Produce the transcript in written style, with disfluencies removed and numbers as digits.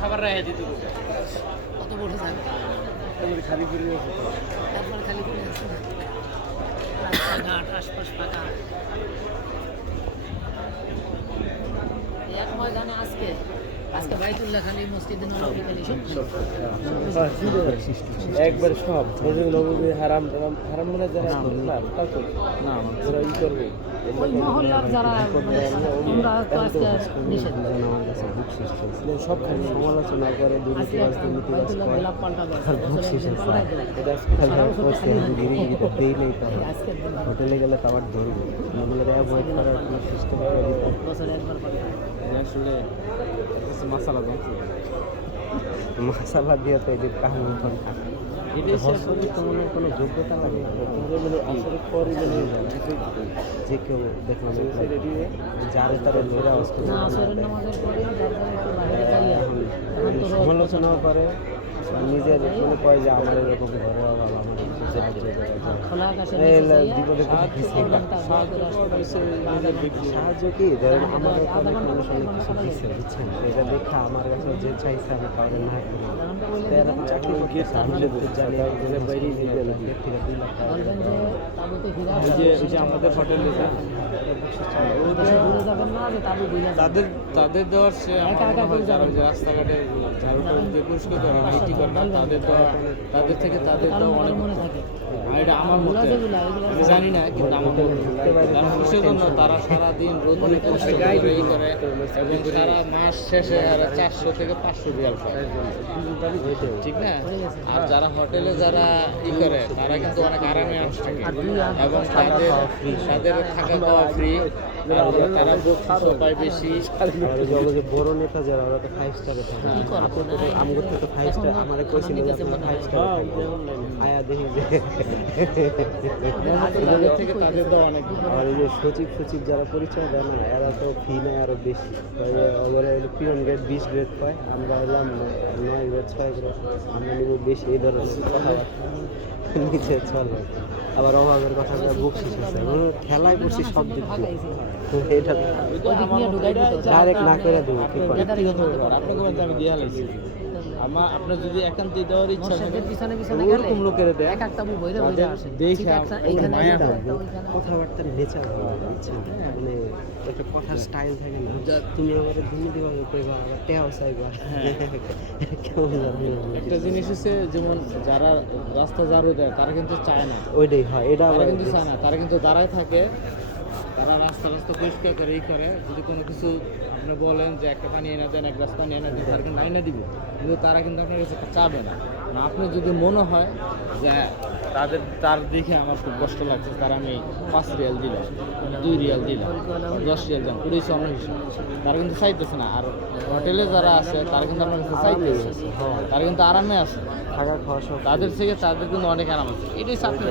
খাবার রাখা দিত কত বড় জায়গা খালি করে তারপরে খালি করে আছে রাস্তাঘাট আশপাশ ফাঁকা এক ময়দানে আজকে বাইতুল্লাহ খালি মসজিদে নববী খালি একবার সব নবী হারাম হারাম মানে যারা না না ওরা ই করবে ওই মহল্লার যারা ওরা তো আজকে নিষেধ সব খালি সমালোচনা করে গোলাপ পাল্টাবে হোটেলে গেলে খাবার ধরবে অ্যাভয়েড করার কোনো সিস্টেম বছরে একবার আসলে মশালা মশালা দিয়ে তো এই যে কাহানি থাকে মনে কোনো যোগ্যতা লাগে মানে আসলে পরে যে কেউ দেখলাম যারে তারা ধরে সমালোচনাও করে নিজের মনে করে যে আমার এরকম ঘরে অভাব আমার সাহায্য কি ধরেন আমার বুঝছেন এটা দেখে আমার কাছে যে চাইছে আমি কাউরে না চাকরি আমাদের হোটেলে তাদের দেওয়ার সে যারা রাস্তাঘাটে ঝাড়ু দিয়ে পরিষ্কার করে আইটি করে তাদের দেওয়া তাদের থেকে তাদের দেওয়া অনেক মনে থাকে এটা আমার মতে আমি জানি না কিন্তু আমার কিসের জন্য তারা সারাদিন রোদ করে এবং সারা মাস শেষে আর 400 থেকে 500 রিয়াল পায় ঠিক না আর যারা হোটেলে যারা ই করে তারা কিন্তু অনেক আরামে আসছে এবং তাদের থাকা খাওয়া ফ্রি তারা পায় বেশি বড় নেতা যারা ওরা তো 5 স্টারে থাকে আমগো তো 5 স্টার আমারে কইছিল 5 স্টার আয়া দেখি যে থেকে তাদের তো অনেক আর এই যে সচিব যারা পরিচয় দেয় না এরা তো ফি নেয় আরো বেশি ওরা পিয়ন গ্রেড 20 গ্রেড পায় আমরা এলাম 9 গ্রেড 6 গ্রেড আমরা নিব বেশি এই ধরনের কথা নিচে চলে আবার অভাবের কথা বকশিস আছে খেলায় করছি সব দিক এটা ডাইরেক্ট না করে দেবো আপনাকে আমি দিয়ে হালাইছি আমার আপনার যদি একান্তই দেওয়ার ইচ্ছা থাকে পিছনে গেলে এরকম লোকের এক একটা বইরে আসে দেখে এইখানে কথাবার্তার নেচার বুঝছেন মানে একটা কথার স্টাইল থাকে না তুমি আবার দুর্নীতিভাবে কইবা আবার টেও চাইবা কেমন একটা জিনিস হচ্ছে যেমন যারা রাস্তা ঝাড়ু দেয় তারা কিন্তু চায় না ওইটাই হয় এটা আবার কিন্তু চায় না তারা কিন্তু দাঁড়ায় থাকে তারা রাস্তা পরিষ্কার করে এই করে যদি কোনো কিছু আপনি বলেন যে একটা পানি এনে দেন এক গ্লাস পানি এনে দেন তারা কিন্তু আইনা দিবে কিন্তু তারা কিন্তু আপনার কাছে চাবে না আপনি যদি মনে হয় যে তার দেখে আমার খুব কষ্ট লাগছে তার আমি 5 রিয়াল দিলাম 2 রিয়াল দিলাম 10 রিয়াল দিলাম 20 অন্য হিসাব তারা কিন্তু চাইতেছে না আর হোটেলে যারা আছে তারা কিন্তু আপনার কাছে চাইতেছে তারা কিন্তু আরামে আছে থাকা খাওয়া সব তাদের থেকে তাদের কিন্তু অনেক আরাম আছে এটাই আপনি